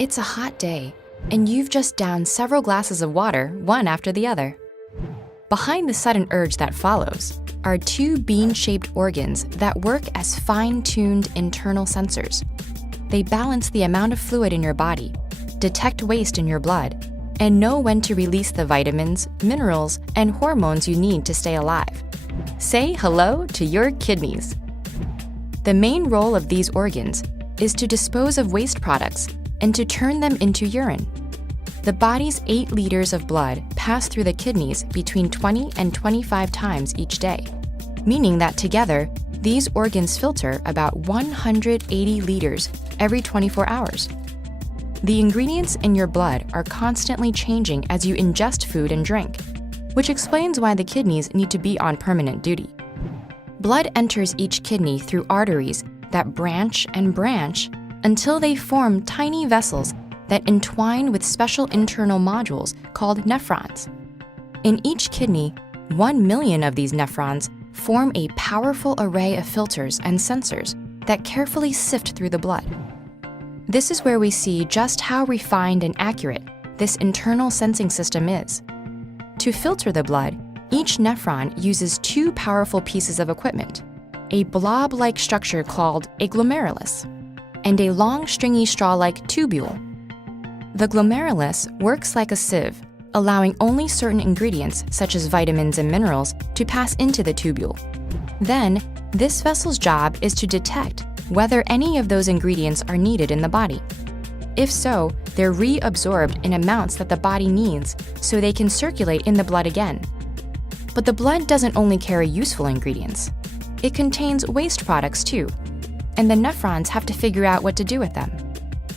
It's a hot day, and you've just downed several glasses of water, one after the other. Behind the sudden urge that follows are two bean-shaped organs that work as fine-tuned internal sensors. They balance the amount of fluid in your body, detect waste in your blood, and know when to release the vitamins, minerals, and hormones you need to stay alive. Say hello to your kidneys. The main role of these organs is to dispose of waste products and to turn them into urine. The body's 8 liters of blood pass through the kidneys between 20 and 25 times each day, meaning that together, these organs filter about 180 liters every 24 hours. The ingredients in your blood are constantly changing as you ingest food and drink, which explains why the kidneys need to be on permanent duty. Blood enters each kidney through arteries that branch and branch until they form tiny vessels that entwine with special internal modules called nephrons. In each kidney, 1 million of these nephrons form a powerful array of filters and sensors that carefully sift through the blood. This is where we see just how refined and accurate this internal sensing system is. To filter the blood, each nephron uses 2 powerful pieces of equipment, a blob-like structure called a glomerulus, and a long stringy straw-like tubule. The glomerulus works like a sieve, allowing only certain ingredients, such as vitamins and minerals, to pass into the tubule. Then, this vessel's job is to detect whether any of those ingredients are needed in the body. If so, they're reabsorbed in amounts that the body needs so they can circulate in the blood again. But the blood doesn't only carry useful ingredients. It contains waste products too, and the nephrons have to figure out what to do with them.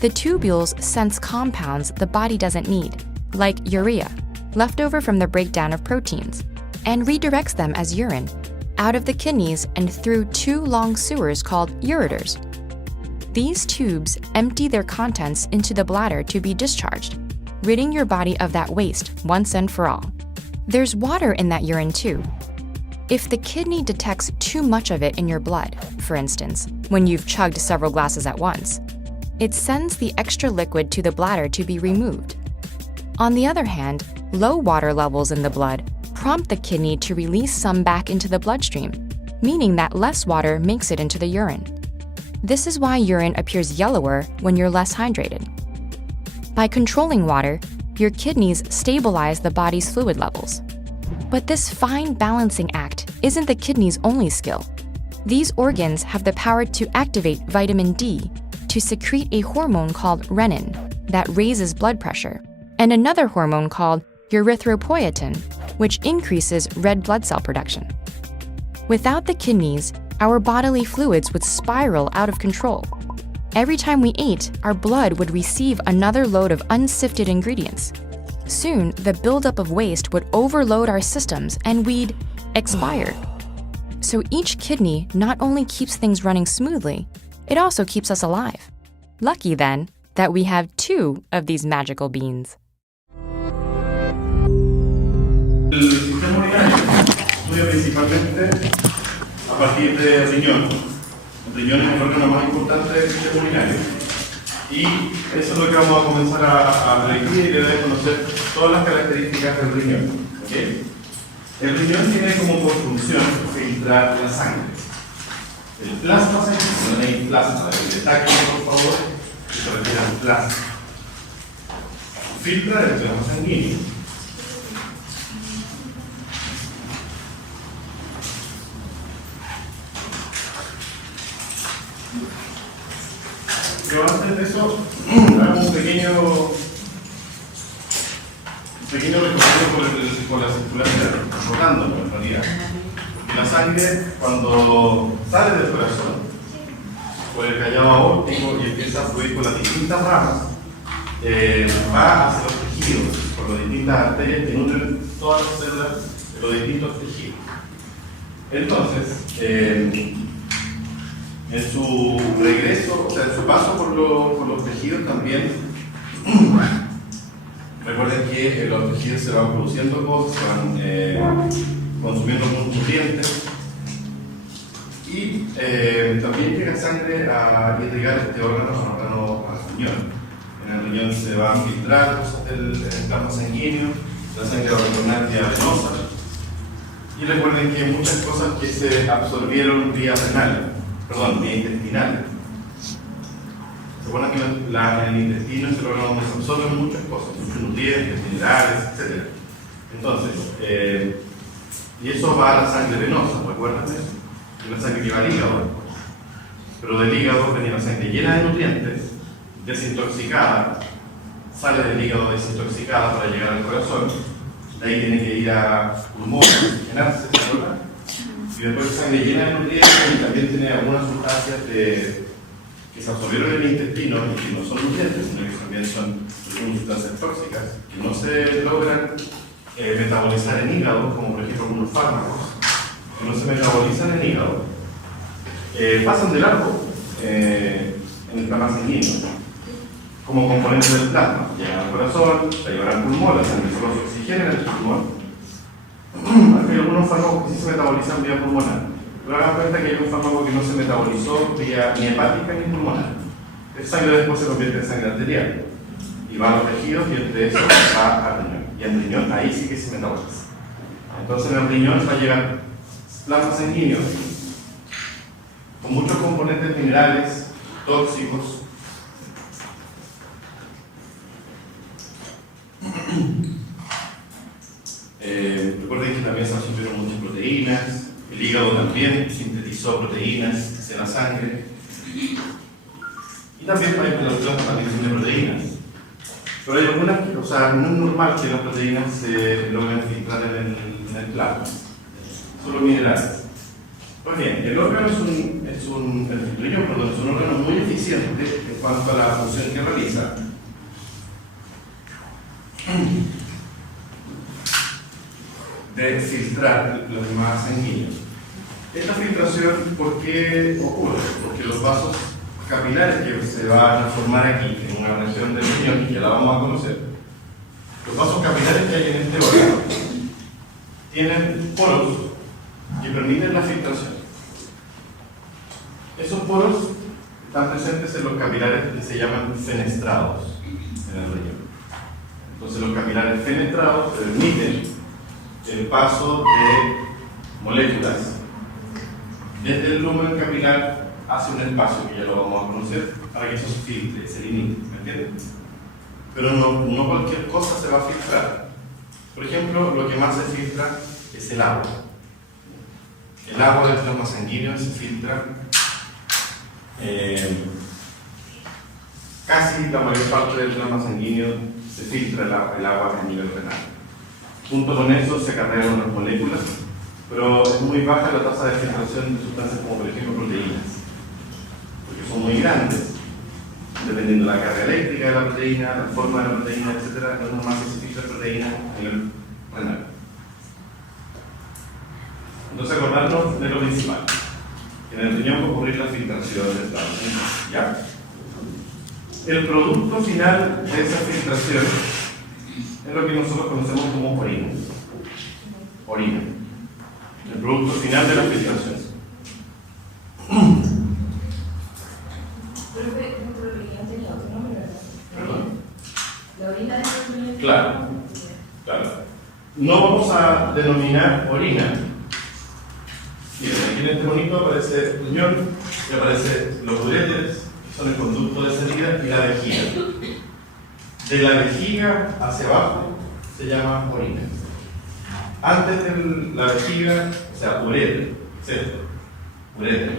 The tubules sense compounds the body doesn't need, like urea, left over from the breakdown of proteins, and redirects them as urine out of the kidneys and through 2 long sewers called ureters. These tubes empty their contents into the bladder to be discharged, ridding your body of that waste once and for all. There's water in that urine too. If the kidney detects too much of it in your blood, for instance, when you've chugged several glasses at once, it sends the extra liquid to the bladder to be removed. On the other hand, low water levels in the blood prompt the kidney to release some back into the bloodstream, meaning that less water makes it into the urine. This is why urine appears yellower when you're less hydrated. By controlling water, your kidneys stabilize the body's fluid levels. But this fine balancing act isn't the kidney's only skill. These organs have the power to activate vitamin D to secrete a hormone called renin that raises blood pressure, and another hormone called erythropoietin, which increases red blood cell production. Without the kidneys, our bodily fluids would spiral out of control. Every time we ate, our blood would receive another load of unsifted ingredients. Soon, the buildup of waste would overload our systems and we'd expire. So each kidney not only keeps things running smoothly, it also keeps us alive. Lucky, then, that we have 2 of these magical beans. El sistema urinario estudia principalmente a partir del riñón. El riñón es el órgano más importante del sistema urinario. Y eso es lo que vamos a comenzar a predecir y debe conocer todas las características del riñón. ¿Okay? El riñón tiene como por función filtrar la sangre. El plasma sanguíneo, no hay plasma, el detalle por favor, que se refiere al plasma. Filtra el plasma sanguíneo. Pero antes de eso, hagamos un pequeño recorrido por la circulación, rotándolo en realidad. Porque la sangre, cuando sale del corazón, por el callado aórtico y empieza a fluir por las distintas ramas, va hacia los tejidos, por las distintas arterias que nutren todas las células de los distintos tejidos. Entonces, en su regreso, o sea, en su paso por los tejidos también, recuerden que los tejidos se van produciendo cosas, se van consumiendo nutrientes y también llega sangre a irrigar este órgano, al riñón. En el riñón se va a filtrar el plasma sanguíneo, la sangre va a retornar vía venosa. Y recuerden que hay muchas cosas que se absorbieron vía renal, vía intestinal. Se acuerdan que en el intestino es el órgano donde se absorben muchas cosas, muchos nutrientes, minerales, etc. Entonces, y eso va a la sangre venosa, recuerden eso, la sangre que va al hígado. Pero del hígado venía la sangre llena de nutrientes, desintoxicada, sale del hígado desintoxicada para llegar al corazón, de ahí tiene que ir a pulmones, oxigenarse, ¿verdad? Y después sangre llena de nutrientes y también tiene algunas sustancias que se absorbieron en el intestino y que no son nutrientes, sino que también son sustancias tóxicas que no se logran metabolizar en hígado, como por ejemplo algunos fármacos, que no se metabolizan en hígado, pasan de largo en el plasma sanguíneo como componentes del plasma. Llegan al corazón, se llevarán al pulmón, la sangre solo se oxigena en el pulmón. Hay algunos fármacos que sí se metabolizan vía pulmonar, pero hagan cuenta que hay un fármaco que no se metabolizó vía ni hepática ni pulmonar. Esa sangre después se convierte en sangre arterial y va a los tejidos y entre eso va al riñón. Y al riñón ahí sí que se metaboliza. Entonces en el riñón va a llegar plasma sanguíneo con muchos componentes minerales, tóxicos. Recuerden que también se absorbieron muchas proteínas, el hígado también sintetizó proteínas en la sangre. Y también hay los plasmas también tienen proteínas. Pero hay algunas, o sea, no es normal que las proteínas se logren filtrar en el plasma, solo minerales. Pues bien, el órgano el riñón, es un órgano muy eficiente en cuanto a la función que realiza. De filtrar el plasma sanguíneo. Esta filtración, ¿por qué ocurre? Porque los vasos capilares que se van a formar aquí en una región del riñón, que ya la vamos a conocer, los vasos capilares que hay en este órgano tienen poros que permiten la filtración. Esos poros están presentes en los capilares que se llaman fenestrados en el riñón. Entonces los capilares fenestrados permiten el paso de moléculas desde el lumen capilar hacia un espacio que ya lo vamos a conocer para que eso se filtre, se elimine, ¿me entienden? Pero no cualquier cosa se va a filtrar. Por ejemplo, lo que más se filtra es el agua. El agua del plasma sanguíneo se filtra casi la mayor parte del plasma sanguíneo se filtra el agua a nivel renal. Junto con eso se cargan unas moléculas, pero es muy baja la tasa de filtración de sustancias como por ejemplo proteínas, porque son muy grandes, dependiendo de la carga eléctrica de la proteína, la forma de la proteína, etc. No es normal que se filtre proteína a nivel renal. Entonces acordarnos de lo principal, que en el riñón va a ocurrir la filtración del plasma, ¿ya? El producto final de esa filtración es lo que nosotros conocemos como orina. Orina. El producto final de la filtración. ¿Perdón? ¿La orina de el riñón? Claro. No vamos a denominar orina. Miren, aquí en este monito aparece el riñón y aparece los uréteres, que son el conducto de salida, y la vejiga. De la vejiga hacia abajo se llama orina. Antes de la vejiga, o sea, ureter, ¿cierto? Ureter.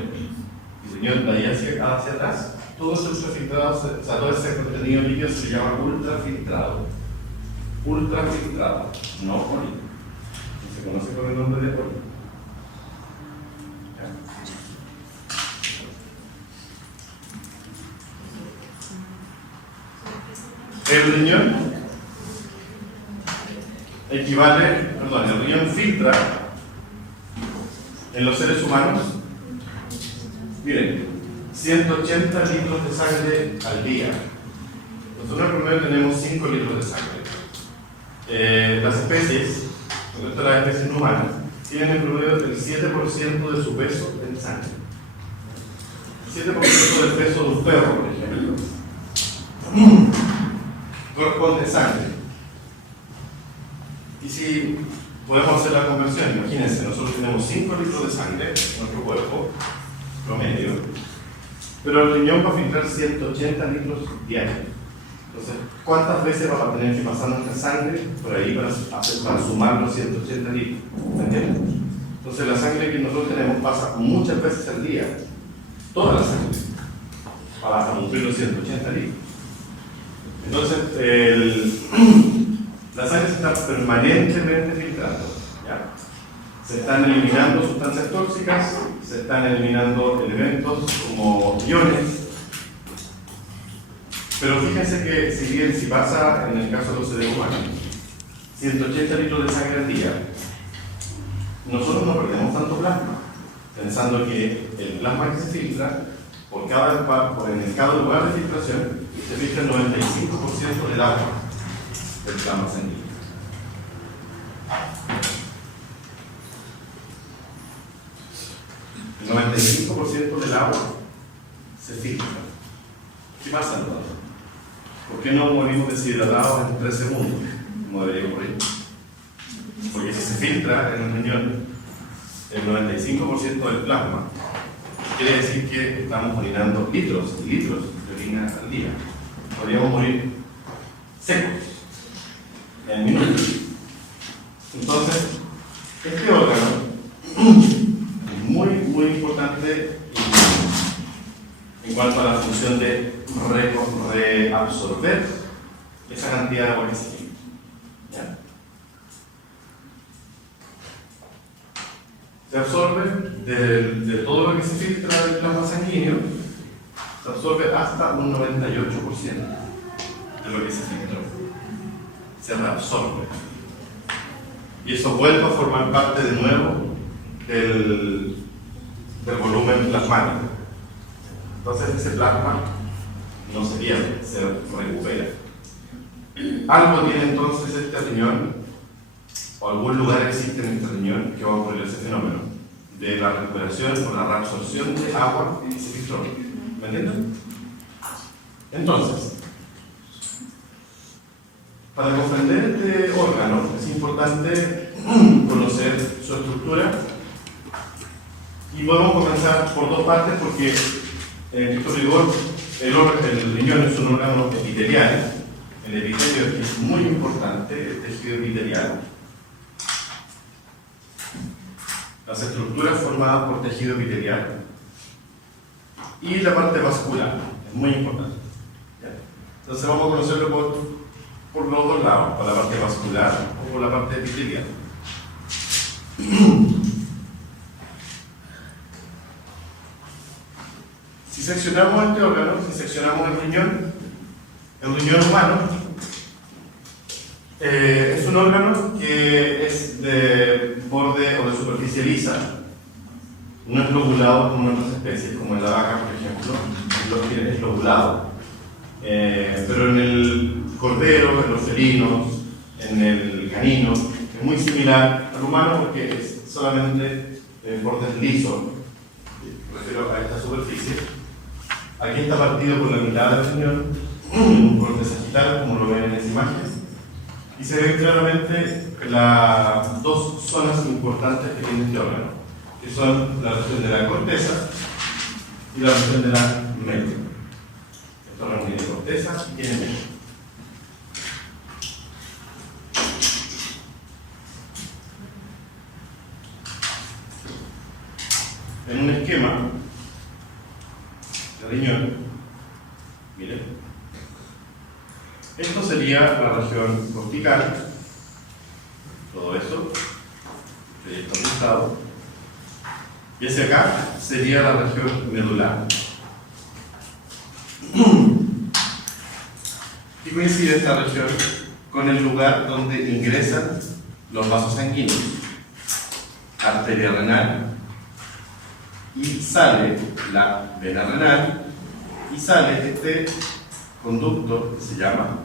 Y riñón de ahí hacia atrás, todo eso ultrafiltrado, o sea, todo ese contenido líquido se llama ultrafiltrado. Ultrafiltrado, no orina. Se conoce con el nombre de orina. El riñón el riñón filtra en los seres humanos, miren, 180 litros de sangre al día. Nosotros en promedio tenemos 5 litros de sangre. Las especies, con esto las especies humanas, tienen en promedio el 7% de su peso en sangre. El 7% del peso de un perro, por ejemplo. corresponde sangre. Y si podemos hacer la conversión, imagínense, nosotros tenemos 5 litros de sangre en nuestro cuerpo, promedio, pero el riñón va a filtrar 180 litros diarios. Entonces, ¿cuántas veces vamos a tener que pasar nuestra sangre por ahí para sumar los 180 litros? ¿Me entienden? Entonces, la sangre que nosotros tenemos pasa muchas veces al día, toda la sangre, para cumplir los 180 litros. Entonces, la sangre se está permanentemente filtrando, ¿ya? Se están eliminando sustancias tóxicas, se están eliminando elementos como iones. Pero fíjense que si pasa en el caso de los seres humanos 180 litros de sangre al día, nosotros no perdemos tanto plasma, pensando que el plasma que se filtra en cada lugar de filtración se filtra el 95% del agua del plasma sanguíneo. El 95% del agua se filtra. ¿Qué pasa entonces? ¿Por qué no morimos deshidratados en 3 segundos? Como debería ocurrir. Porque si se filtra en el riñón el 95% del plasma, quiere decir que estamos orinando litros y litros de orina al día. Podríamos morir secos en minutos. Entonces, este órgano es muy importante en cuanto a la función de reabsorber esa cantidad de agua que se filtra. ¿Ya? Se absorbe de todo lo que se filtra del plasma sanguíneo, se absorbe hasta un 98% de lo que se filtró. Se reabsorbe. Y eso vuelve a formar parte de nuevo del volumen plasmático. Entonces ese plasma no se pierde, se recupera. Algo tiene entonces este riñón, o algún lugar existe en este riñón que va a ocurrir ese fenómeno de la recuperación o la reabsorción de agua que se filtró. ¿Me entienden? Entonces, para comprender este órgano es importante conocer su estructura, y podemos comenzar por 2 partes porque en estricto rigor el riñón es un órgano epitelial. El epitelio es muy importante, el tejido epitelial. Las estructuras formadas por tejido epitelial y la parte vascular, es muy importante. ¿Ya? Entonces vamos a conocerlo por los 2 lados, por la parte vascular o por la parte epitelial. Si seccionamos este órgano, si seccionamos el riñón humano, es un órgano que es de borde o de superficie lisa, no es lobulado como en otras especies, como en la vaca, por ejemplo, es lobulado. Pero en el cordero, en los felinos, en el canino, es muy similar al humano porque es solamente bordes lisos, me refiero a esta superficie. Aquí está partido por la mitad del riñón, un borde sagital, como lo ven en esa imagen, y se ven claramente las 2 zonas importantes que tiene este órgano, que son la región de la corteza y la región de la médula. Este órgano tiene corteza y tiene médula. En un esquema de riñón, miren, esto sería la región cortical, todo esto sería estabilizado, y hacia acá sería la región medular. Y coincide esta región con el lugar donde ingresan los vasos sanguíneos, arteria renal, y sale la vena renal, y sale este conducto que se llama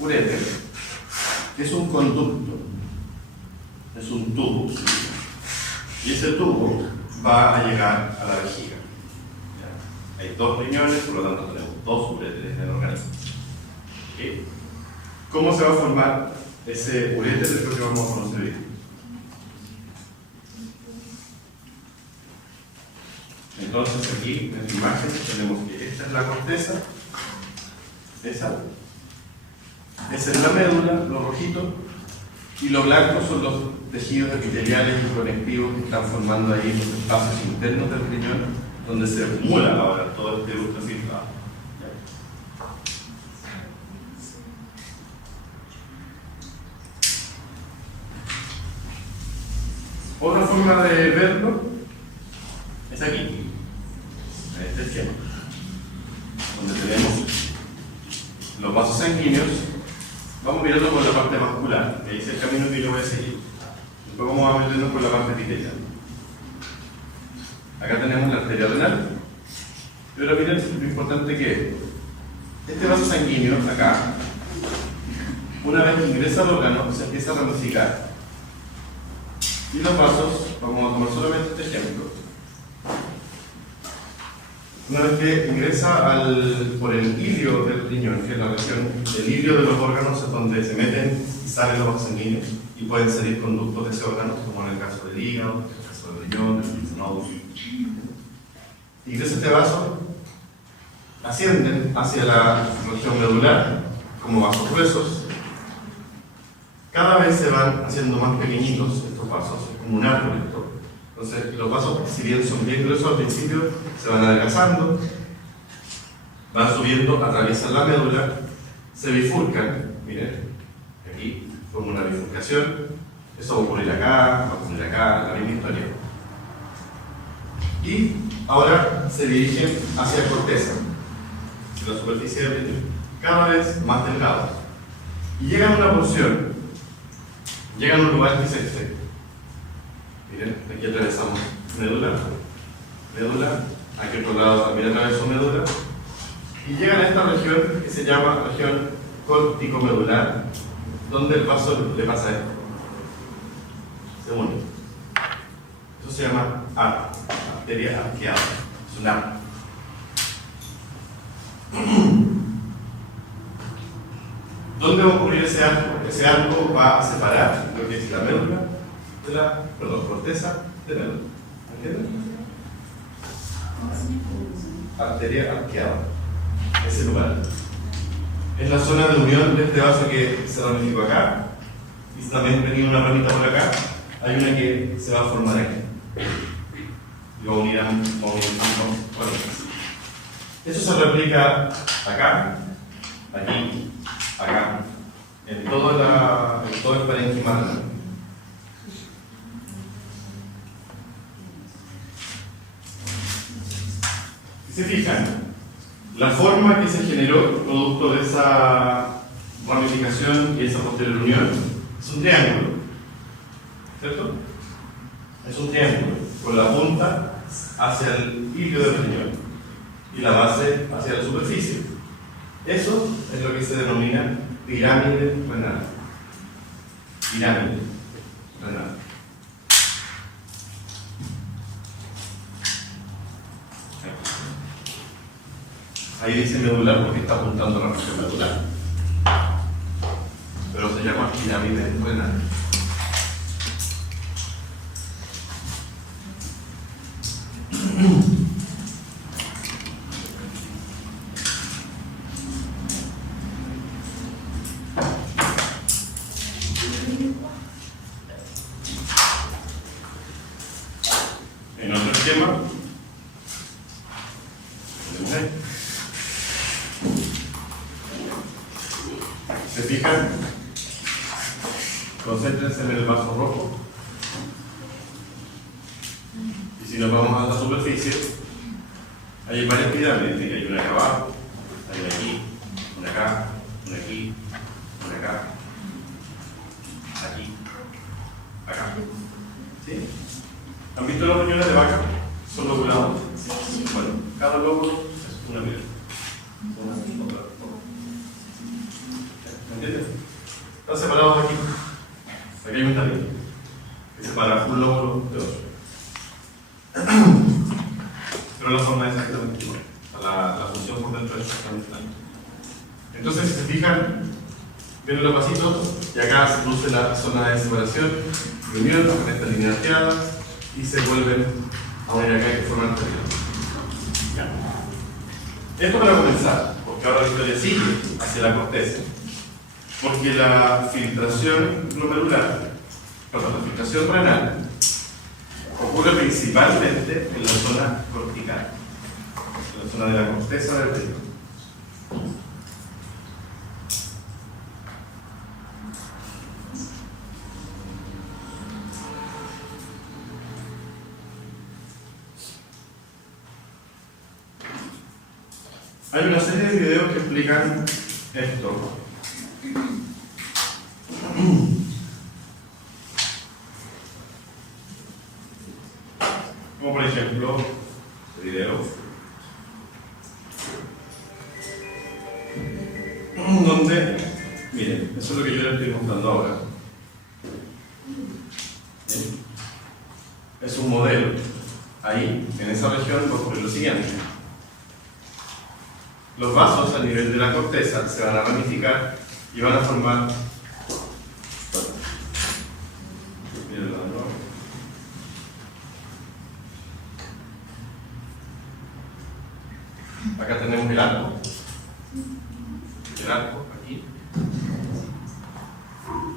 uréter, que es un conducto, es un tubo, y ese tubo va a llegar a la vejiga. ¿Ya? Hay 2 riñones, por lo tanto tenemos 2 uréteres en el organismo. ¿Okay? ¿Cómo se va a formar ese uréter? Es lo que vamos a conocer hoy. Entonces aquí en la imagen tenemos que esta es la corteza, esa es la médula, lo rojito, y lo blanco son los tejidos epiteliales y conectivos que están formando ahí los espacios internos del riñón, donde se acumula ahora todo este ultrafiltrado. Otra forma de verlo es aquí, en este esquema, donde tenemos los vasos sanguíneos. Vamos mirando por la parte vascular, que es el camino que yo voy a seguir. Después vamos a meternos por la parte epitelial. Acá tenemos la arteria renal. Pero miren lo importante que es. Este vaso sanguíneo, acá, una vez que ingresa al órgano, se empieza a ramificar. Y los vasos, vamos a tomar solamente este ejemplo. Una vez que ingresa por el ilio del riñón, que es la región del ilio de los órganos, es donde se meten y salen los vasos sanguíneos y pueden salir conductos de ese órgano, como en el caso del hígado, en el caso del riñón, del linfonodo. Ingresa este vaso, ascienden hacia la región medular como vasos gruesos. Cada vez se van haciendo más pequeñitos estos vasos, es como un árbol esto. Entonces, los vasos, si bien son bien gruesos al principio, se van adelgazando, van subiendo, atraviesan la médula, se bifurcan. Miren, aquí forma una bifurcación. Eso va a ocurrir acá, va a ocurrir acá, la misma historia. Y ahora se dirigen hacia la corteza, la superficie del riñón, cada vez más delgados. Y llegan a una porción, llegan a un lugar que se excede. Miren, aquí atravesamos médula, aquí otro lado también atravesó médula, y llegan a esta región que se llama región corticomedular, donde el vaso le pasa esto, se une. Eso se llama arteria arqueada, es un arco. ¿Dónde va a ocurrir ese arco? Ese arco va a separar lo que es la médula de la corteza de médula. ¿Entienden? Arteria arqueada. Ese lugar. Es la zona de unión de este vaso que se ramificó acá. Y también tenía una ramita por acá. Hay una que se va a formar aquí. Y va a unir ambos. Bueno, eso se replica acá, aquí, acá, en todo el parénquima renal. Si se fijan, la forma que se generó producto de esa ramificación y esa posterior unión es un triángulo, ¿cierto? Es un triángulo con la punta hacia el ilio del riñón y la base hacia la superficie. Eso es lo que se denomina pirámide renal. Pirámide renal. Ahí dice medular porque está apuntando a la región medular. Pero se llama pirámide renal. En otro esquema, ¿se fijan? Concéntrense en el vaso rojo. Y si nos vamos a la superficie, hay varias pirámides. Hay una acá abajo, hay una aquí, una acá, una aquí, una acá, aquí, acá. ¿Sí? ¿Han visto los riñones de vaca? ¿Son lobulados? Bueno, cada lóbulo es una pirámide. ¿Me entiendes? Están separados aquí. Aquí hay un tabique que separa un lóbulo de otro. Pero la forma es exactamente igual. La función por dentro es exactamente igual. Entonces, si se fijan, Vienen los vasitos y acá se produce la zona de separación y unión con esta línea arqueada y se vuelven a unir acá que forman el periodo. Esto para comenzar, porque ahora la historia sigue hacia la corteza. Porque la filtración glomerular, perdón, la filtración renal ocurre principalmente en la zona cortical, en la zona de la corteza del periodo. Hay una serie de videos que explican esto. Como por ejemplo, este video, donde, miren, eso es lo que yo les estoy mostrando ahora. ¿Sí? Es un modelo. Ahí, en esa región, ocurre lo siguiente. Los vasos a nivel de la corteza se van a ramificar y van a formar. Mírenlo de nuevo. Acá tenemos el arco. El arco aquí.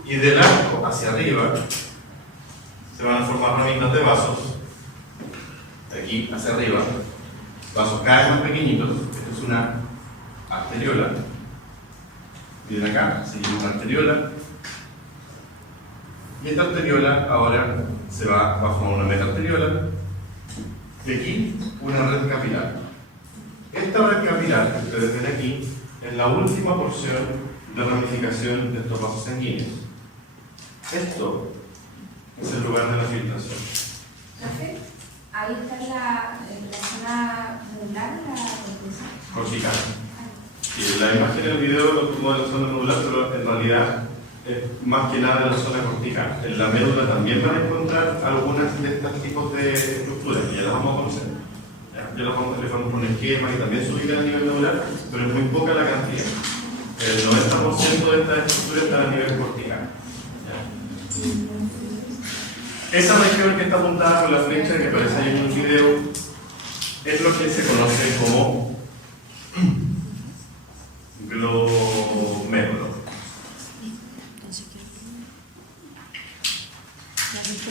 Y del arco hacia arriba se van a formar ramitas de vasos. De aquí hacia arriba. Vasos cada vez más pequeñitos. Esto es una arteriola. Miren acá, seguimos una arteriola. Y esta arteriola ahora va a formar una metaarteriola. Y aquí una red capilar. Esta red capilar que ustedes ven aquí es la última porción de ramificación de estos vasos sanguíneos. Esto es el lugar de la filtración. ¿Profe? Ahí está la zona medular, la corteza. Cortical. Y la imagen del video lo tomo de la zona medular, pero en realidad es más que nada de la zona cortical. En la médula también van a encontrar algunas de estos tipos de estructuras, que ya las vamos a conocer. Ya las vamos a hacer con un esquema y también se ubican a nivel medular, pero es muy poca la cantidad. El 90% de estas estructuras están a nivel cortical. Esa región que está apuntada con la flecha que aparece ahí en el video es lo que se conoce como glomérulo.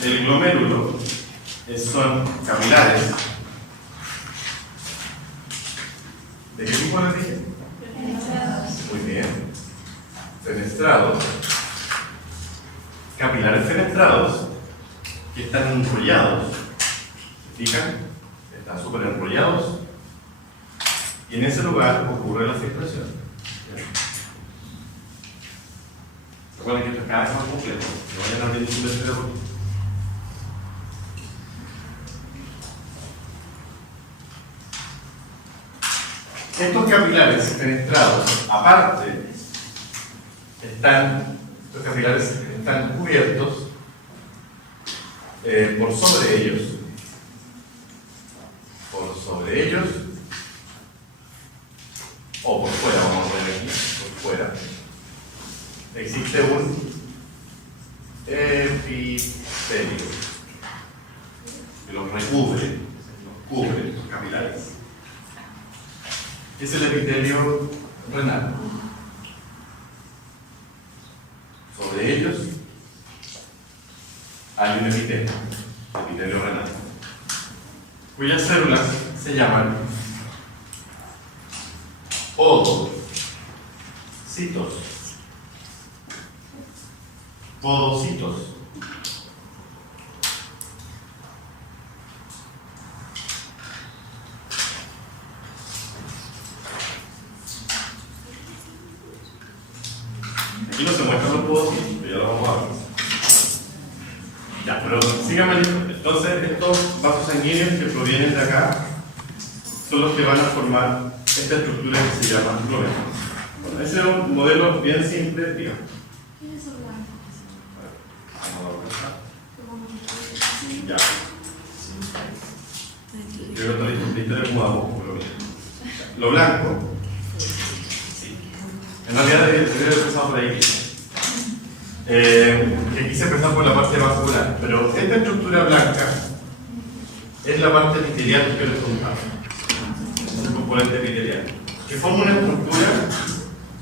El glomérulo son capilares. ¿De qué tipo les dije? Muy bien. Fenestrados. Capilares fenestrados que están enrollados. ¿Se fijan? Están súper enrollados. Y en ese lugar ocurre la filtración. Recuerden que esto es cada vez más complejo. No vayan abriendo un deseo de poquito. Estos capilares fenestrados, aparte, estos capilares están cubiertos por sobre ellos, o por fuera, vamos a poner aquí, por fuera, existe un epitelio que los cubre los capilares. Es el epitelio renal. Sobre ellos hay un epitelio renal, cuyas células se llaman podocitos. Aquí no se muestran los podocitos, pero ya lo vamos a ver. Ya, pero síganme listo. Entonces, estos vasos sanguíneos que provienen de acá son los que van a formar esta estructura que se llama glomérulo. Bueno, ese es un modelo bien simple, digamos. Ya. Yo creo que la historia es como a poco, pero bien. Lo blanco, sí. En realidad debería haber empezado por ahí. que quise empezar por la parte vascular, pero esta estructura blanca es la parte epitelial que les contaba, es el componente epitelial, que forma una estructura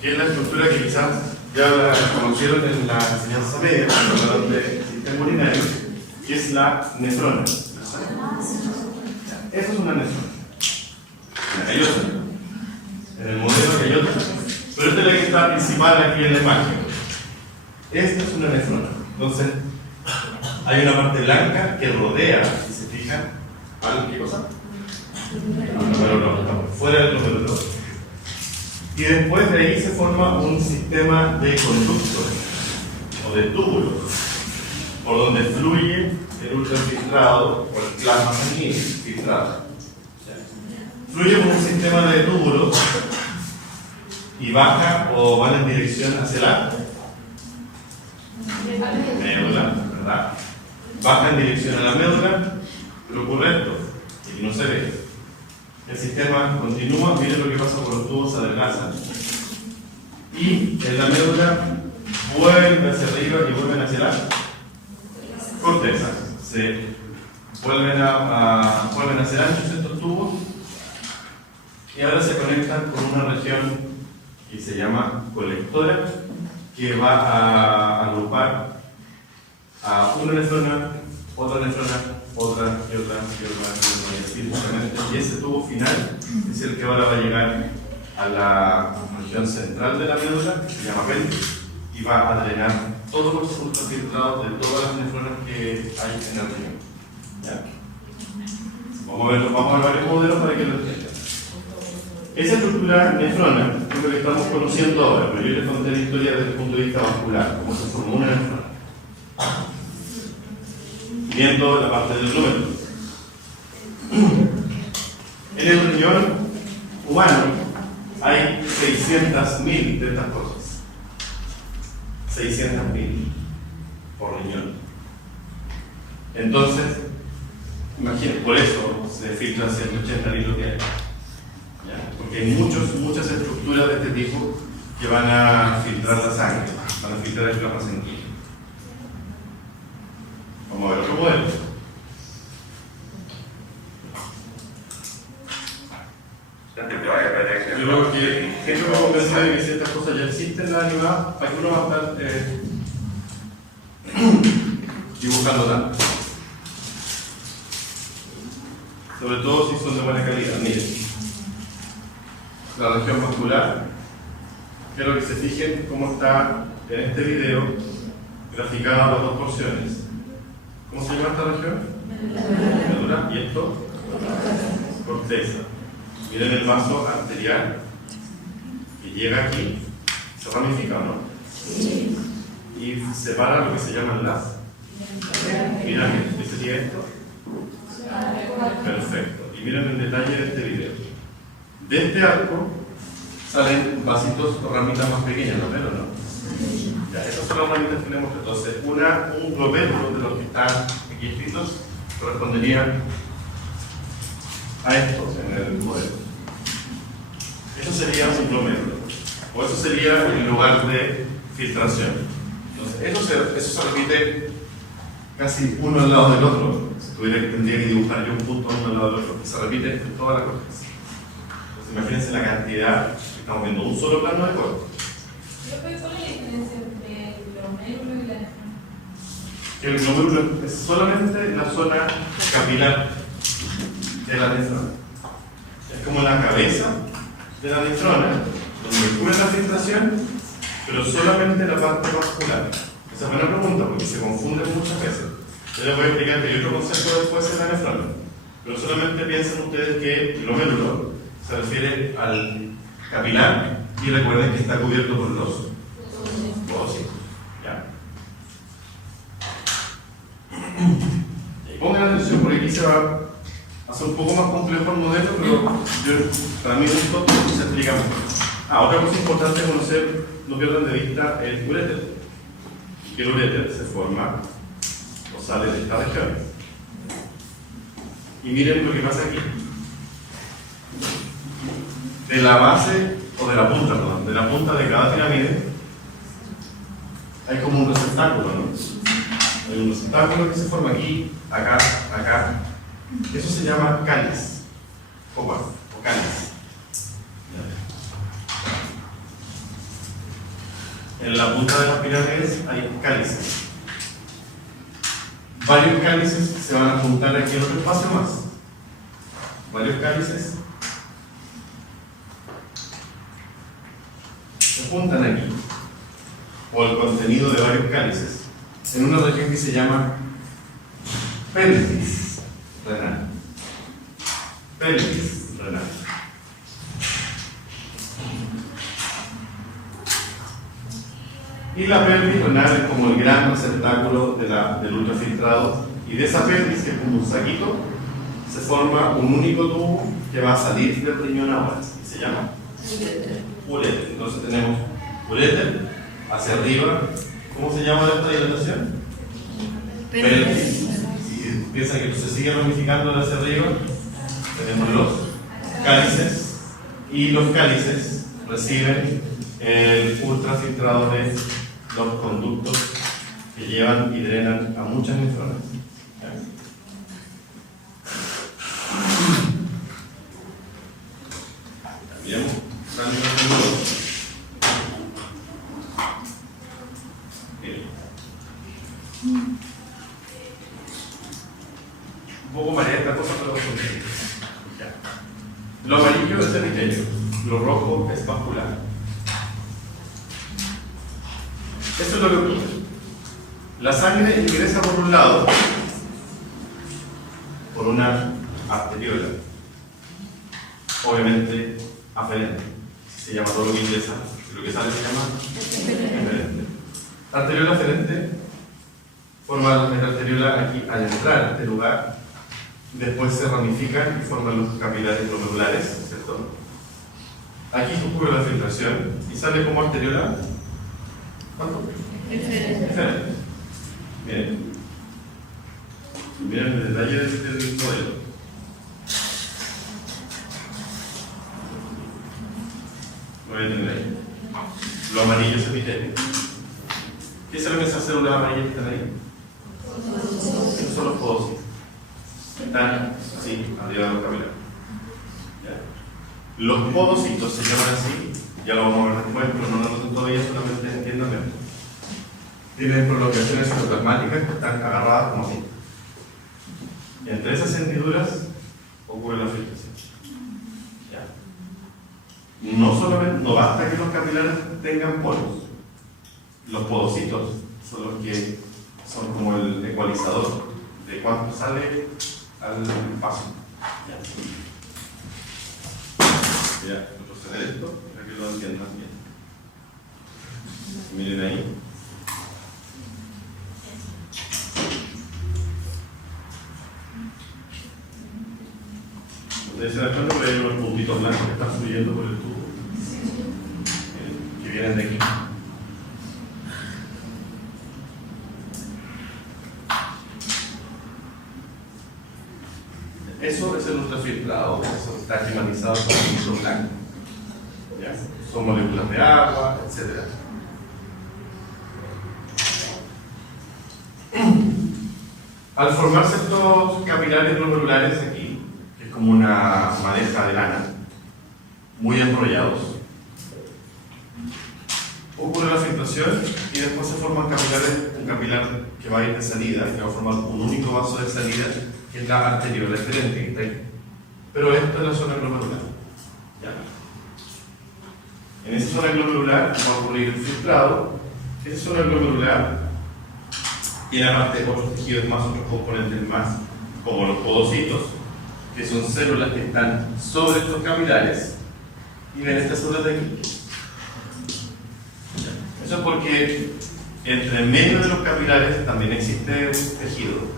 que es la estructura que quizás ya la conocieron en la enseñanza media, cuando hablaron de sistema urinario, que es la nefrona. Eso es una nefrona. Hay otra. En el modelo que hay otra. Pero esta es la que está principal aquí en la imagen. Esta es una nefrona. Entonces, hay una parte blanca que rodea, si se fijan, ¿al qué cosa? Fuera del glomérulo. Y después de ahí se forma un sistema de conductos o de túbulos por donde fluye el ultrafiltrado o el plasma sanguíneo filtrado. Fluye por un sistema de túbulos y baja o van en dirección hacia la médula, ¿verdad? Baja en dirección a la médula, pero ocurre esto, que aquí no se ve. El sistema continúa, miren lo que pasa por los tubos, se adelgazan. Y en la médula vuelven hacia arriba y vuelven hacia la corteza. Se vuelven hacia anchos estos tubos y ahora se conectan con una región que se llama colectora, que va a agrupar a una nefrona, otra nefrona, otra y otra y otra y así sucesivamente. Y ese tubo final es el que ahora va a llegar a la región central de la médula, que se llama apéndice, y va a drenar todos los ultrafiltrados de todas las nefronas que hay en la región. ¿Ya? Vamos a ver varios modelos para que lo entiendan. Esa estructura nefrona es lo que estamos conociendo ahora, pero yo les conté la historia desde el punto de vista vascular, cómo se formó una nefrona. Viendo la parte del glomérulo. En el riñón humano hay 600.000 de estas cosas. 600.000 por riñón. Entonces, imaginen, por eso se filtran 180 litros diarios. Porque hay muchas estructuras de este tipo que van a filtrar la sangre, van a filtrar el plasma sanguíneo. Vamos a ver otro modelo. Yo creo que gente va a convencer de que ciertas cosas ya existen en la animada, para que uno va a estar dibujándola. Sobre todo si son de buena calidad. Miren, la región vascular. Quiero que se fijen cómo está en este video graficada las dos porciones. ¿Cómo se llama esta región? Médula. ¿Y esto? Corteza. Miren el vaso arterial que llega aquí, se ramifica, ¿no? Sí. Y separa lo que se llaman las. Mira, ¿qué sería esto? Perfecto. Y miren el detalle de este video. De este arco salen vasitos o ramitas más pequeñas, ¿no? Pero no. Ya, esas son las ramitas que tenemos. Entonces, un glomérulo de los que están aquí escritos correspondería a estos en el modelo. Eso sería un glomérulo, o eso sería el lugar de filtración. Entonces, eso se repite casi uno al lado del otro. Si tendría que dibujar yo un punto uno al lado del otro, que se repite en toda la corteza. Entonces, imagínense la cantidad, estamos viendo un solo plano de corte. ¿Cuál es la diferencia entre el glomérulo y la nefrona? El glomérulo es solamente la zona capilar de la nefrona. Es como la cabeza de la nefrona, donde ocurre la filtración, pero solamente la parte vascular. Esa es buena pregunta porque se confunde muchas veces. Yo les voy a explicar que hay otro concepto después en la nefrona, pero solamente piensen ustedes que el glomérulo se refiere al capilar y recuerden que está cubierto por los ovocitos. ¿Ya? Y pongan atención porque aquí se va a hacer un poco más complejo el modelo, pero para mí esto se explica mejor. Otra cosa importante es conocer, no pierdan de vista el uréter. Que el uréter se forma o sale de esta región. Y miren lo que pasa aquí. De la base, o de la punta, perdón, de la punta de cada pirámide hay como un receptáculo, ¿no? Hay un receptáculo que se forma aquí, acá, acá. Eso se llama cáliz, copa o cáliz. En la punta de las pirámides hay cálices. Varios cálices se van a juntar aquí en otro espacio más. Varios cálices se juntan aquí, o el contenido de varios cálices, en una región que se llama pelvis renal. Pelvis renal. Y la pelvis renal es como el gran receptáculo del ultrafiltrado, y de esa pelvis, que es como un saquito, se forma un único tubo que va a salir del riñón ahora, y se llama uréter. Entonces tenemos uréter hacia arriba. ¿Cómo se llama esta dilatación? Pelvis. Y piensa que se sigue ramificando hacia arriba. Tenemos los cálices, y los cálices reciben el ultrafiltrado de los conductos que llevan y drenan a muchas nefronas. Cambiamos. Un poco mareada esta cosa, pero lo amarillo es epitelio, lo rojo es vascular. Eso es lo que ocurre. La sangre ingresa por un lado, por una arteriola, obviamente aferente. Se llama todo lo que ingresa, lo que sale se llama aferente. Arteriola aferente forma la arteriola aquí al entrar a este lugar, después se ramifican y forman los capilares glomerulares, ¿cierto? Aquí ocurre la filtración y sale como arteriola. ¿Cuánto? Eferente. Miren. Miren el detalle del modelo. Lo voy a tener ahí. Lo amarillo es epitelio. ¿Qué es lo que se hace una amarilla que están ahí? Esos son los podocitos. Están así, arriba de los capilares. Los podocitos se llaman así, ya lo vamos a ver después, pero no lo noten todavía, solamente entiendan esto. Tienen prolongaciones citoplasmáticas que están agarradas como así. Entre esas hendiduras ocurre la filtración. No solamente, no basta que los capilares tengan poros. Los podocitos son los que son como el ecualizador de cuánto sale al paso. Ya, retroceder esto para que lo entiendan bien. Miren ahí. Ustedes se dan cuenta que hay unos puntitos blancos que están fluyendo por el tubo, que vienen de aquí. Eso es el ultrafiltrado, eso está climatizado con el punto blanco. ¿Ya? Son moléculas de agua, etc. Al formarse estos capilares glomerulares aquí, que es como una madeja de lana, muy enrollados, ocurre la filtración y después se forman capilares, un capilar que va a ir de salida, que va a formar un único vaso de salida, que es la arteriola eferente que está ahí. Pero esto es la zona glomerular. ¿Ya? En esa zona glomerular va a ocurrir el filtrado. Esa zona glomerular tiene aparte otros tejidos más, otros componentes más, como los podocitos, que son células que están sobre estos capilares, y ven estas células de aquí. Eso es porque entre medio de los capilares también existe un tejido.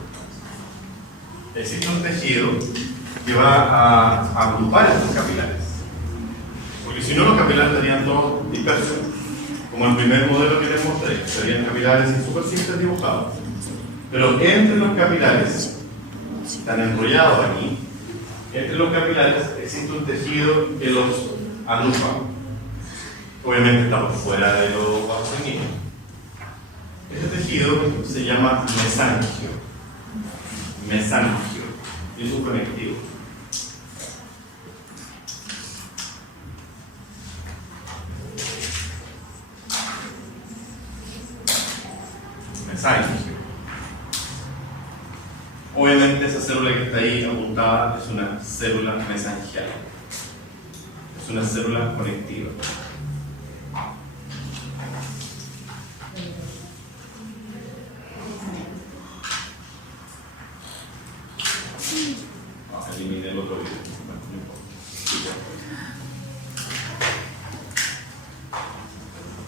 Existe un tejido que va a agrupar estos capilares. Porque si no, los capilares estarían todos dispersos. Como el primer modelo que les mostré, serían capilares súper simples dibujados. Pero entre los capilares, están enrollados aquí, entre los capilares existe un tejido que los agrupa. Obviamente está por fuera de los vasos sanguíneos. Este tejido se llama mesangio. Mesangio. Es un conectivo. Mesangio. Obviamente esa célula que está ahí apuntada es una célula mesangial. Es una célula conectiva. Eliminé el otro video. Bueno, no importa.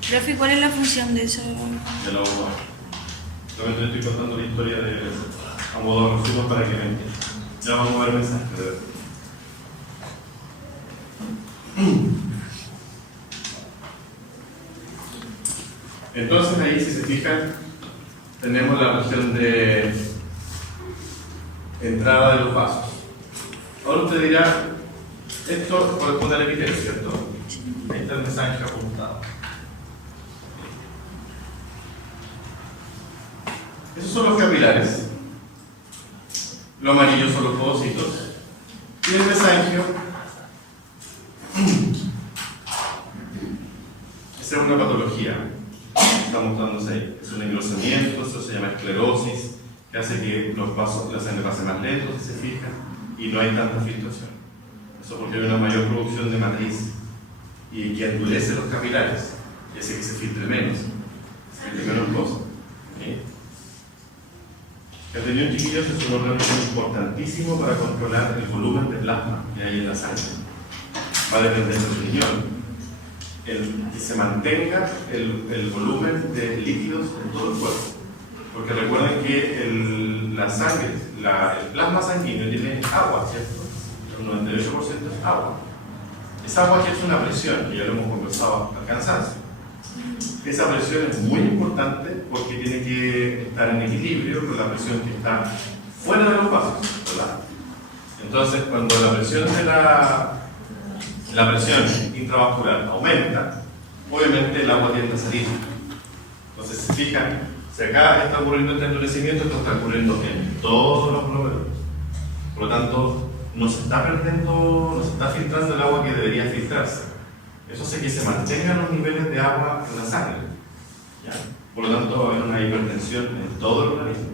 Profe, ¿cuál es la función de eso? Ya lo vamos a ver. Solamente estoy contando la historia de Amodoro, para que me entiendan. Ya vamos a ver mensajes de verdad. Entonces ahí, si se fijan, tenemos la región de entrada de los vasos. Ahora usted dirá, esto corresponde al epitelio, ¿cierto? Ahí está el mensaje apuntado. Esos son los capilares. Lo amarillo son los podocitos. Y el mesangio, esa es una patología. Está mostrándose ahí. Es un engrosamiento, eso se llama esclerosis, que hace que los vasos, la sangre pase más lento, si se fijan, y no hay tanta filtración. Eso porque hay una mayor producción de matriz y que endurece los capilares y hace que se filtre menos cosas. ¿Sí? El riñón, chiquillos, es un órgano importantísimo para controlar el volumen de plasma que hay en la sangre. Va a depender del riñón. Que se mantenga el volumen de líquidos en todo el cuerpo. Porque recuerden que la sangre, el plasma sanguíneo tiene agua, ¿cierto? El 98% es agua. Esa agua ejerce una presión, que ya lo hemos conversado al cansancio. Esa presión es muy importante porque tiene que estar en equilibrio con la presión que está fuera de los vasos, ¿verdad? Entonces, cuando la presión intravascular aumenta, obviamente el agua tiende a salir. Entonces, si se fijan, si acá está ocurriendo este endurecimiento, esto está ocurriendo en todos los glomérulos. Por lo tanto, no se está filtrando el agua que debería filtrarse. Eso hace que se mantengan los niveles de agua en la sangre. ¿Ya? Por lo tanto, va a haber una hipertensión en todo el organismo,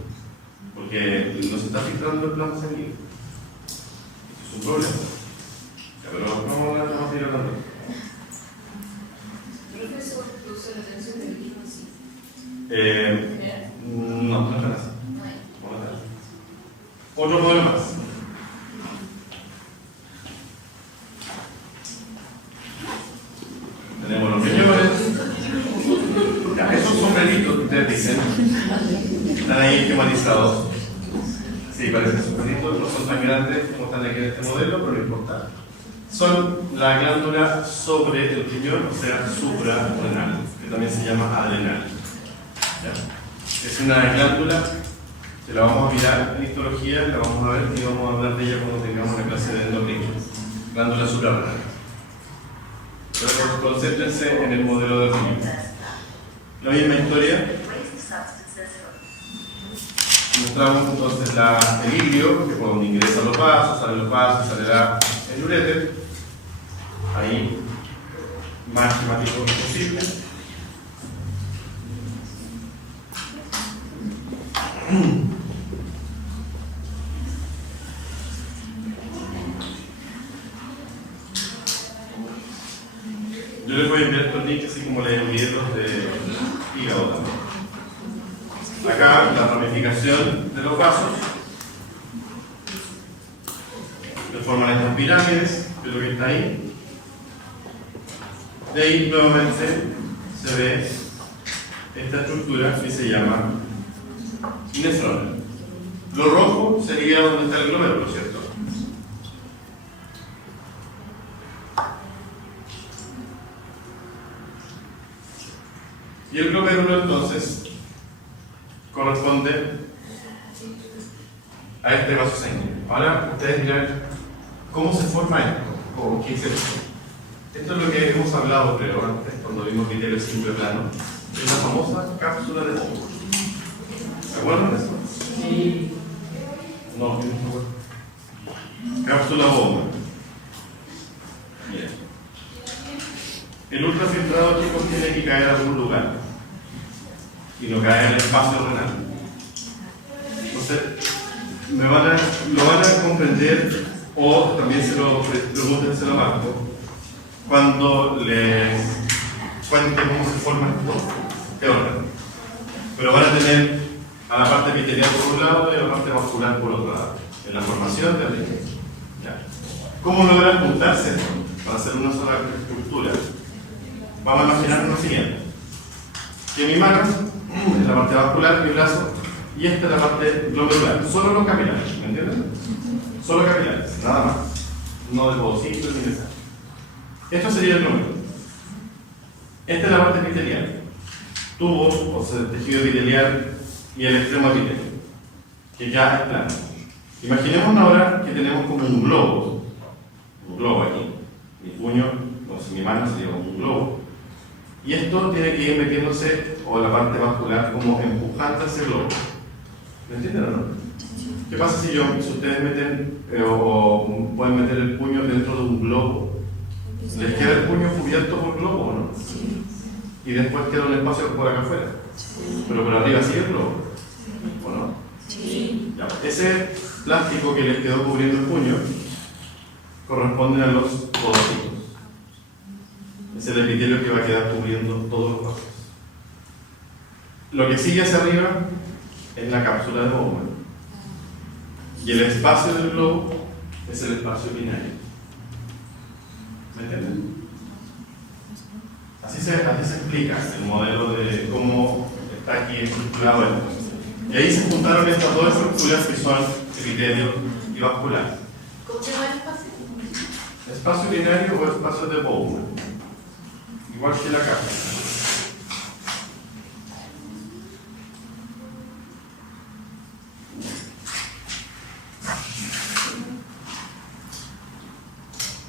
porque no se está filtrando el plasma sanguíneo. Es un problema. Ya, pero vamos a seguir hablando. Profesor, ¿produce la tensión del líquido así? No es así. Otro modelo más. Tenemos los riñones. Ya, esos sombreritos que ustedes dicen están ahí esquematizados. Sí, parecen sombreritos, no son tan grandes como están aquí en este modelo, pero no importa. Son la glándula sobre el riñón, o sea, suprarrenal, que también se llama adrenal. ¿Ya? Es una glándula que la vamos a mirar en histología, la vamos a ver y vamos a hablar de ella cuando tengamos la clase de endocrino. Glándula suprarrenal. Pero concéntrense en el modelo del riñón. La misma historia. Mostramos entonces el hilio, que cuando ingresa a los vasos, sale los vasos, saldrá el uréter. Ahí, más esquemático posible. Yo les voy a enviar estos links así como les envié los de hígado también. Acá la ramificación de los vasos que forman estas pirámides, que es lo que está ahí. De ahí nuevamente se ve esta estructura que se llama nefrona. Lo rojo sería donde está el glomérulo, ¿cierto? Y el glomérulo entonces corresponde a este vaso sanguíneo. Ahora ustedes dirán, ¿cómo se forma esto? ¿O qué es esto? Esto es lo que hemos hablado, creo, antes, cuando vimos epitelio simple plano. Es la famosa cápsula de Moore. ¿Se acuerdan de eso? Sí. No, yo no me acuerdo. Cápsula Bowman. Bien. El ultrafiltrado, chicos, tiene que caer a algún lugar y no cae en el espacio renal. Entonces, lo van a comprender, o también se lo pregunten, se lo marco, cuando les cuente cómo se forma este órgano. Pero van a tener a la parte epitelial por un lado y a la parte vascular por otro lado, en la formación de la epitelio. ¿Cómo logran juntarse para hacer una sola estructura? Vamos a imaginar lo siguiente: que mi mano es la parte vascular, mi brazo, y esta es la parte glomerular. Solo los capilares, ¿me entienden? Solo capilares, nada más. No de podocitos ni de sangre. Esto sería el glomérulo. Esta es la parte epitelial. Tubo, o sea, el tejido epitelial y el extremo epitelio, que ya es plano. Imaginemos ahora que tenemos como un globo aquí. Mi puño, o sea, mi mano sería como un globo. Y esto tiene que ir metiéndose, o la parte vascular, como empujando ese globo. ¿Me entienden o no? ¿Qué pasa si ustedes meten, o pueden meter el puño dentro de un globo? ¿Les queda el puño cubierto por globo o no? Sí. Y después queda un espacio por acá afuera. Pero por arriba sigue el globo, ¿o no? Sí. Ya, ese plástico que les quedó cubriendo el puño corresponde a los podocitos. Es el epitelio que va a quedar cubriendo todos los vasos. Lo que sigue hacia arriba es la cápsula de Bowman. Y el espacio del globo es el espacio binario. ¿Me entienden? Así se explica el modelo de cómo está aquí estructurado esto. Y ahí se juntaron estas dos estructuras que son epitelio y vascular. ¿Cómo se llama el espacio? Espacio binario o espacio de Bowman. Igual que la cápsula.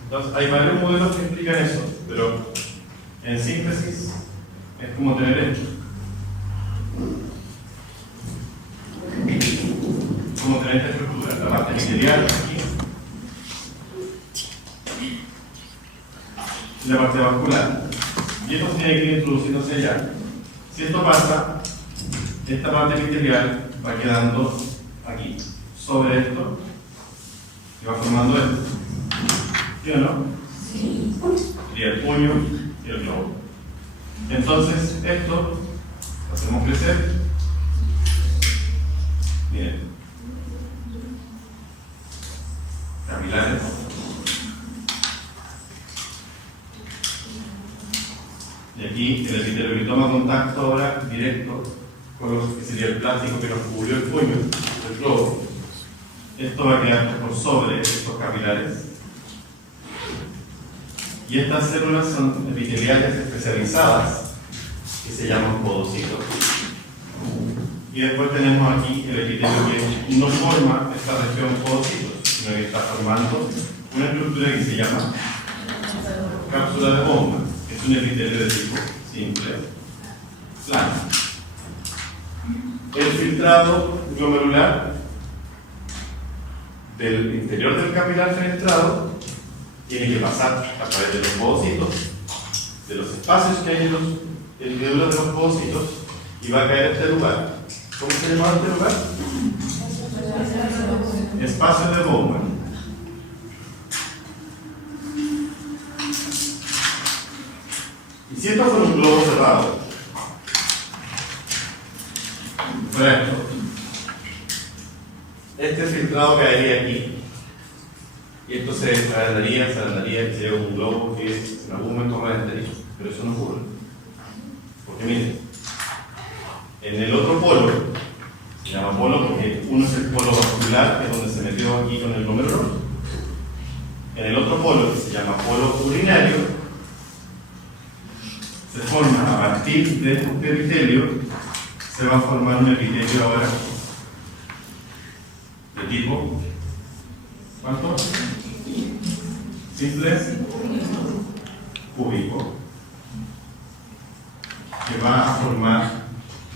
Entonces, hay varios modelos que explican eso, pero en síntesis es como tener esto. Como tener esta estructura, la parte epitelial aquí y la parte vascular. Y esto tiene que ir introduciéndose allá. Si esto pasa, esta parte epitelial va quedando aquí, sobre esto, y va formando esto. ¿Sí o no? Sí. Y el puño y el globo. Entonces, esto lo hacemos crecer. Miren. Capilares. Y aquí el epitelio que toma contacto ahora directo con lo que sería el plástico que nos cubrió el puño, el globo. Esto va a quedar por sobre estos capilares. Y estas células son epiteliales especializadas que se llaman podocitos. Y después tenemos aquí el epitelio que no forma esta región podocitos, sino que está formando una estructura que se llama cápsula de Bowman, que es un epitelio de tipo simple, plano. El filtrado glomerular del interior del capilar fenestrado tiene que pasar a través de los podocitos, de los espacios que hay en los individuos de los podocitos, y va a caer a este lugar. ¿Cómo se llama este lugar? Espacio de Bowman. Y si esto fuera un globo cerrado, fuera esto, este filtrado caería aquí. Y esto se agrandaría, y se llega a un globo que en algún momento reventaría. Pero eso no ocurre. Porque miren, en el otro polo, se llama polo porque uno es el polo vascular, que es donde se metió aquí con el glomérulo. En el otro polo, que se llama polo urinario, se forma a partir de este epitelio, se va a formar un epitelio ahora de tipo, ¿cuánto? Simple cúbico, que va a formar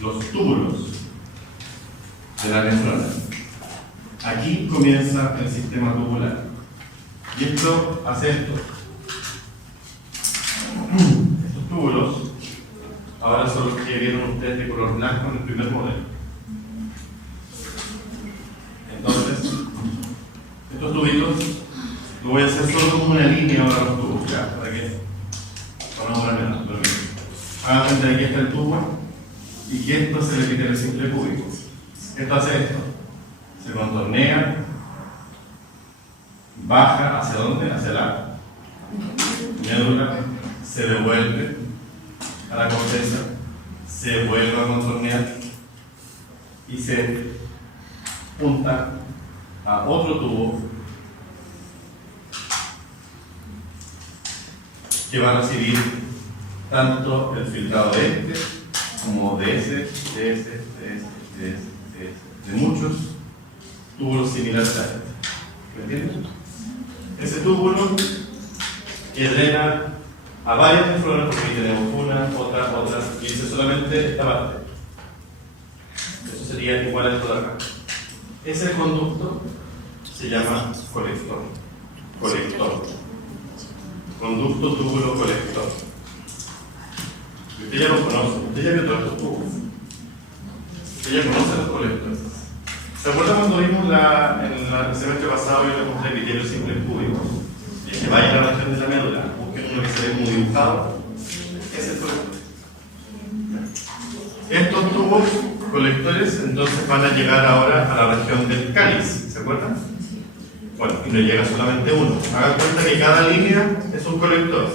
los túbulos de la nefrona. Aquí comienza el sistema tubular. Y esto hace esto. Estos túbulos ahora son los que vieron ustedes de color blanco en el primer modelo. Entonces, estos tubitos lo voy a hacer solo como una línea ahora los tubos, ya, para que no borren nada. Hagan cuenta de que aquí está el tubo y que esto es el epitelio simple cúbico. Esto hace esto. Se contornea, baja hacia dónde, hacia la médula, se devuelve a la corteza, se vuelve a contornear y se junta a otro tubo que va a recibir tanto el filtrado de este como de ese, de muchos túbulos similares a este. ¿Me entiendes? Ese túbulo que drena a varias nefronas, porque aquí tenemos una, otra, y dice solamente esta parte. Eso sería igual a esto de acá. Ese conducto se llama colector. Conducto túbulo colector. Usted ya lo conoce, usted ya vio todos estos tubos. Usted ya conoce los colectores. ¿Se acuerdan cuando vimos en el semestre pasado yo le mostré epitelio simple cúbico? Y que vaya a la región de la médula, busquen uno que se ve como dibujado. Ese es el colector. Estos tubos colectores entonces van a llegar ahora a la región del cáliz, ¿se acuerdan? Bueno, y no llega solamente uno. Hagan cuenta que cada línea es un colector.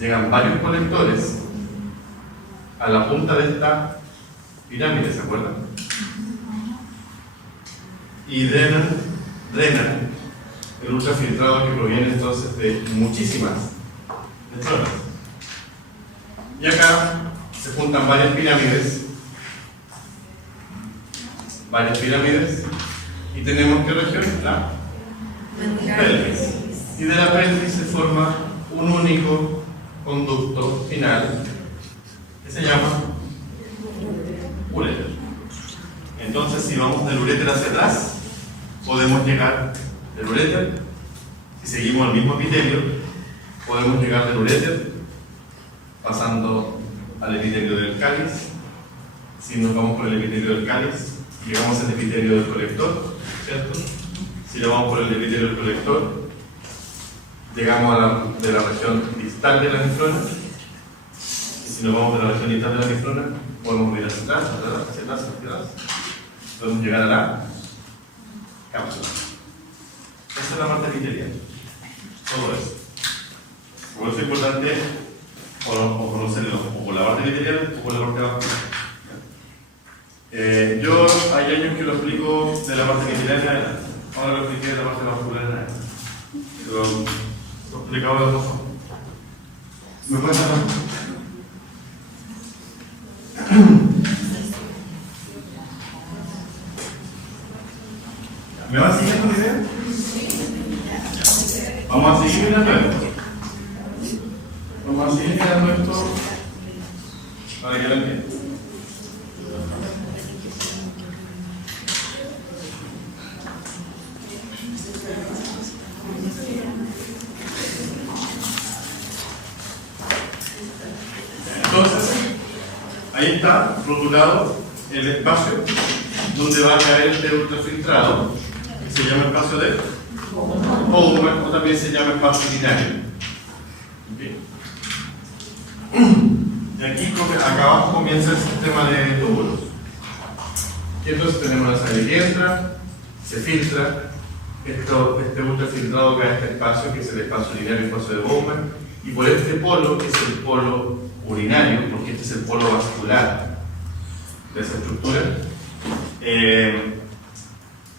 Llegan varios colectores a la punta de esta pirámide, ¿se acuerdan? Y drenan el ultrafiltrado que proviene entonces de muchísimas nefronas. Y acá se juntan varias pirámides, y tenemos ¿qué región? La pelvis. Y de la pelvis se forma un único conducto final que se llama uréter. Entonces, si vamos del uréter hacia atrás, podemos llegar del uréter. Si seguimos el mismo epitelio, podemos llegar del uréter pasando al epitelio del cáliz. Si nos vamos por el epitelio del cáliz, llegamos al epitelio del colector, ¿cierto? Si lo vamos por el epitelio del colector, llegamos de la región distal de la nefrona. Y si nos vamos de la región distal de la nefrona, podemos ir hacia atrás, hacia atrás. Podemos llegar a la cápsula. Esa es la parte epitelial. Todo eso. Por eso es importante o conocerlo o por la parte epitelial o por la parte vascular. Yo hay años que lo explico de la parte epitelial en adelante. Ahora lo expliqué de la parte vascular en adelante. Lo explicaba de otra forma. ¿Me pueden dar? ¿Me van a seguir con la idea? Vamos a seguir mirando esto. Vamos a seguir mirando esto para que lo entiendan. Entonces, ahí está rotulado el espacio donde va a caer este ultrafiltrado, que se llama espacio de Bowman, o también se llama espacio binario. ¿Okay? Y aquí, acá abajo comienza el sistema de túbulos. Y entonces tenemos la sangre que entra, se filtra, este ultrafiltrado cae a este espacio, que es el espacio urinario, el espacio de Bowman, y por este polo, que es el polo urinario, porque este es el polo vascular de esa estructura,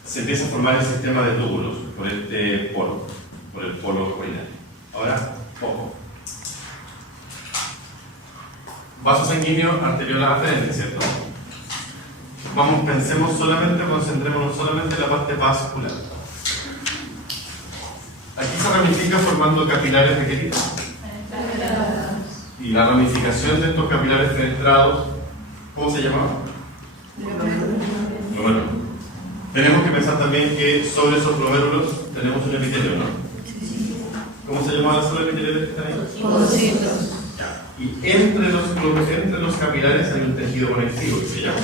se empieza a formar el sistema de túbulos por este polo, por el polo urinario. Ahora, ojo. Vaso sanguíneo arterial aferente, ¿cierto? Concentrémonos solamente en la parte vascular. Aquí se ramifica formando capilares pequeñitos. Y la ramificación de estos capilares fenestrados ¿Cómo se llamaba? Glomérulo. Tenemos que pensar también que sobre esos glomérulos tenemos un epitelio, ¿no? ¿Cómo se llama la célula epitelial que está ahí? Pocitos. Ya. Y entre los capilares hay un tejido conectivo que se llama.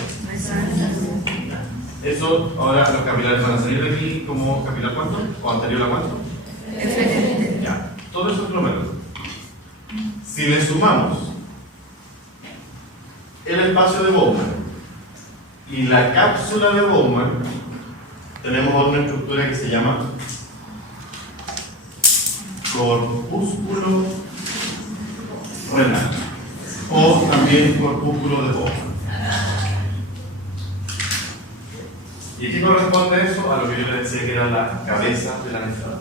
Eso, ahora los capilares van a salir de aquí como capilar cuánto, o anterior a cuánto. Ya. Todo eso es glomérulo. Si le sumamos el espacio de Bowman y la cápsula de Bowman, tenemos otra estructura que se llama corpúsculo renal o también corpúsculo de Bowman. ¿Y qué corresponde eso? A lo que yo les decía que era la cabeza de la nefrona.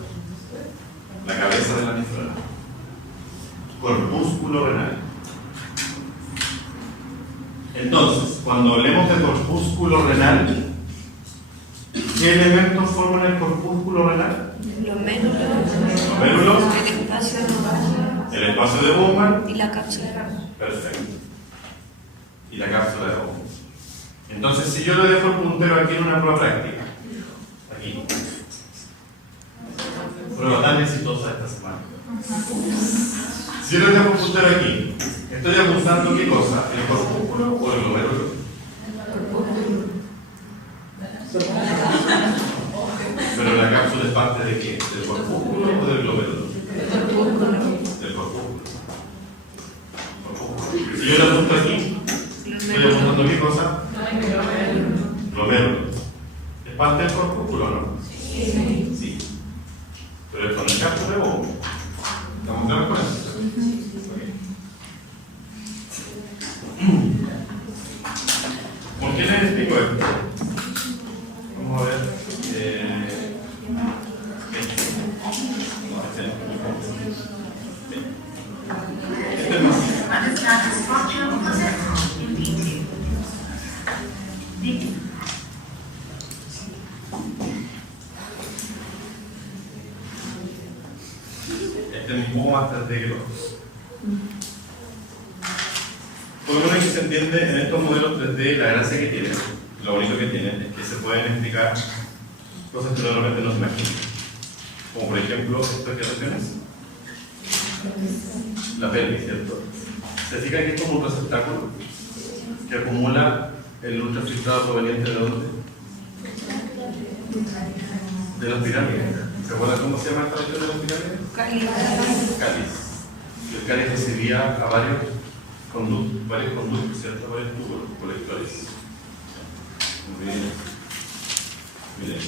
La cabeza de la nefrona. Corpúsculo renal. Entonces, cuando hablemos de corpúsculo renal, ¿qué elementos forman el corpúsculo renal? Glomérulos. Glomérulos. El espacio El espacio de Bowman. y la cápsula. Perfecto. Y la cápsula de Bowman. Entonces, si yo le dejo el puntero aquí en una prueba práctica, aquí, prueba tan exitosa esta semana. Si yo le dejo el puntero aquí, ¿estoy apuntando qué cosa? ¿El corpúsculo o el glomérulo? Pero la cápsula es parte de qué? ¿Del corpúsculo o del glomérulo? Del corpúsculo. Si yo le apunto aquí, ¿estoy apuntando qué cosa? Glomérulo. ¿Es parte del corpúsculo o no? Sí. Pero es con el cápsula de Bowman. ¿Estamos claros con eso? ¿Por qué les explico esto? Vamos a ver. Este es más. Este es un poco más 3D que los otros. Por lo menos que se entiende en estos modelos 3D, la gracia que tienen, lo bonito que tienen, es que se pueden explicar cosas que normalmente no se imaginan. Como por ejemplo, estas relaciones. La pelvis, ¿cierto? Se fijan que es como un receptáculo que acumula el ultrafiltrado proveniente de dónde? De las pirámides. ¿Se acuerdan cómo se llama esta región de las pirámides? Cáliz. El cáliz recibía a varios conductos, ¿cierto? Varios tubos colectores. Muy bien. Miren.